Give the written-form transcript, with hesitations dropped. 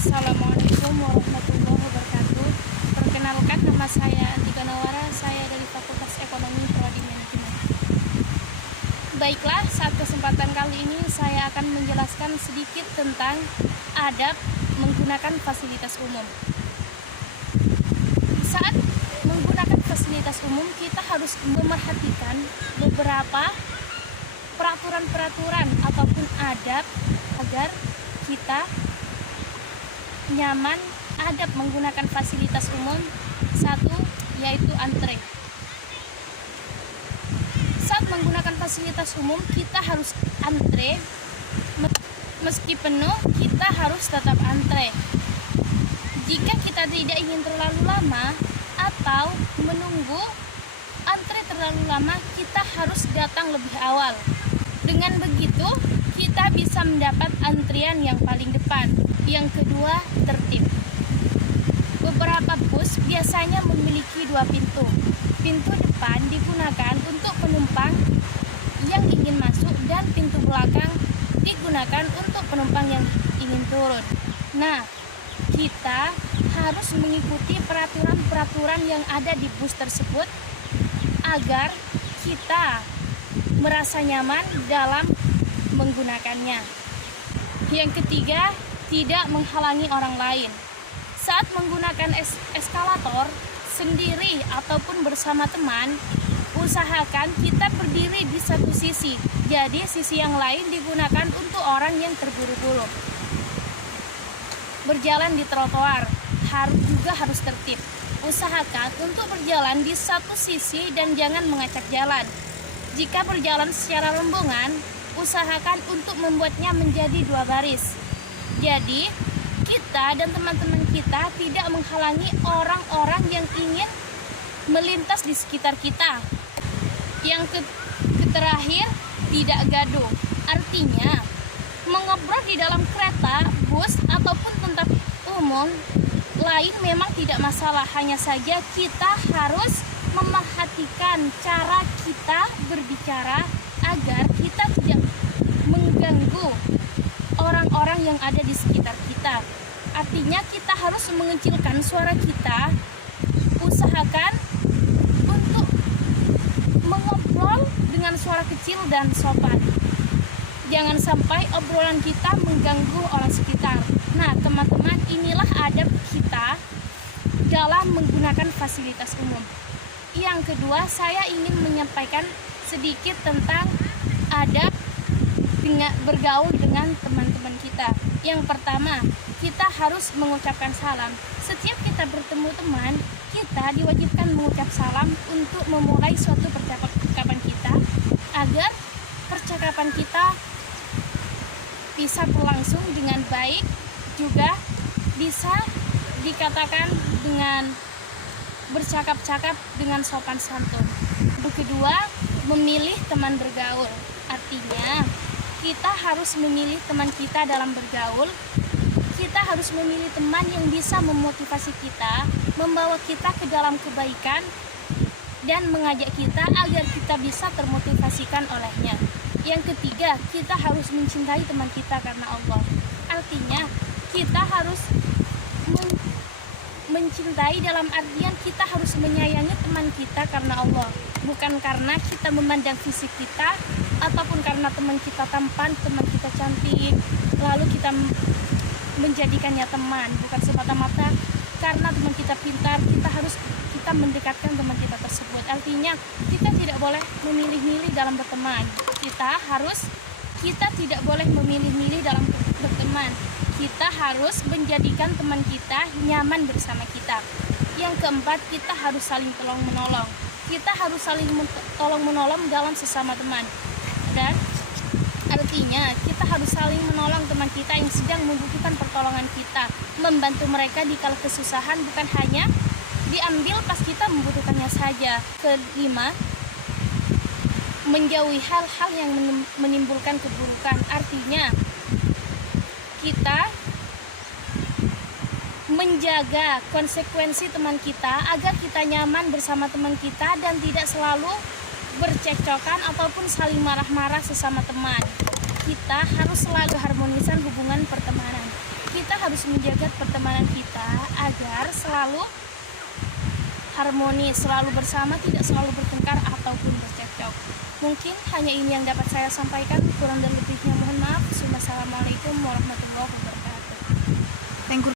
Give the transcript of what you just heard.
Assalamualaikum warahmatullahi wabarakatuh. Perkenalkan, nama saya Antika Nawara, saya dari Fakultas Ekonomi Prodi Manajemen. Baiklah, saat kesempatan kali ini saya akan menjelaskan sedikit tentang adab menggunakan fasilitas umum. Saat menggunakan fasilitas umum, kita harus memerhatikan beberapa peraturan-peraturan ataupun adab agar kita nyaman. Adab menggunakan fasilitas umum, satu, yaitu antre. Saat menggunakan fasilitas umum, kita harus antre. Meski penuh, kita harus tetap antre. Jika kita tidak ingin terlalu lama atau menunggu antre terlalu lama, kita harus datang lebih awal. Dengan begitu, kita bisa mendapat antrian yang paling depan. Yang kedua, tertib. Beberapa bus biasanya memiliki dua pintu. Pintu depan digunakan untuk penumpang yang ingin masuk dan pintu belakang digunakan untuk penumpang yang ingin turun. Nah, kita harus mengikuti peraturan-peraturan yang ada di bus tersebut agar kita merasa nyaman dalam menggunakannya. Yang ketiga, tidak menghalangi orang lain. Saat menggunakan eskalator sendiri ataupun bersama teman, usahakan kita berdiri di satu sisi. Jadi sisi yang lain digunakan untuk orang yang terburu-buru. Berjalan di trotoar harus tertib. Usahakan untuk berjalan di satu sisi dan jangan mengacak jalan. Jika berjalan secara rombongan, usahakan untuk membuatnya menjadi dua baris. Jadi, kita dan teman-teman kita tidak menghalangi orang-orang yang ingin melintas di sekitar kita. Yang terakhir, tidak gaduh. Artinya, mengobrol di dalam kereta, bus, ataupun tempat umum lain memang tidak masalah. Hanya saja kita harus memerhatikan cara kita berbicara agar kita tidak mengganggu orang-orang yang ada di sekitar kita. Artinya kita harus mengecilkan suara kita. Usahakan untuk mengobrol dengan suara kecil dan sopan. Jangan sampai obrolan kita mengganggu orang sekitar. Nah, teman-teman, inilah adab kita dalam menggunakan fasilitas umum. Yang kedua, saya ingin menyampaikan sedikit tentang adab bergaul dengan teman-teman kita. Yang pertama, kita harus mengucapkan salam. Setiap kita bertemu teman, kita diwajibkan mengucap salam untuk memulai suatu percakapan kita agar percakapan kita bisa berlangsung dengan baik, juga bisa dikatakan dengan bercakap-cakap dengan sopan santun. Kedua, memilih teman bergaul. Artinya, kita harus memilih teman kita dalam bergaul. Kita harus memilih teman yang bisa memotivasi kita, membawa kita ke dalam kebaikan, dan mengajak kita agar kita bisa termotivasikan olehnya. Yang ketiga, kita harus mencintai teman kita karena Allah. Artinya, kita harus mencintai dalam artian kita harus menyayangi teman kita karena Allah, bukan karena kita memandang fisik kita ataupun karena teman kita tampan, teman kita cantik, lalu kita menjadikannya teman. Bukan semata-mata karena teman kita pintar, kita mendekatkan teman kita tersebut. Artinya kita tidak boleh memilih-milih dalam berteman. Kita tidak boleh memilih-milih dalam berteman. Kita harus menjadikan teman kita nyaman bersama kita. Yang keempat, kita harus saling tolong-menolong. Kita harus saling tolong-menolong dalam sesama teman. Dan artinya kita harus saling menolong teman kita yang sedang membutuhkan pertolongan kita. Membantu mereka di kala kesusahan, bukan hanya diambil pas kita membutuhkannya saja. Kelima, menjauhi hal-hal yang menimbulkan keburukan. Artinya kita menjaga konsekuensi teman kita agar kita nyaman bersama teman kita dan tidak selalu bercekcokan ataupun saling marah-marah sesama teman. Kita harus selalu harmonisan hubungan pertemanan. Kita kita harus menjaga pertemanan kita agar selalu harmonis, selalu bersama, tidak selalu bertengkar ataupun bercekcok. Mungkin hanya ini yang dapat saya sampaikan, kurang dan lebihnya mohon maaf. Wassalamualaikum warahmatullahi wabarakatuh.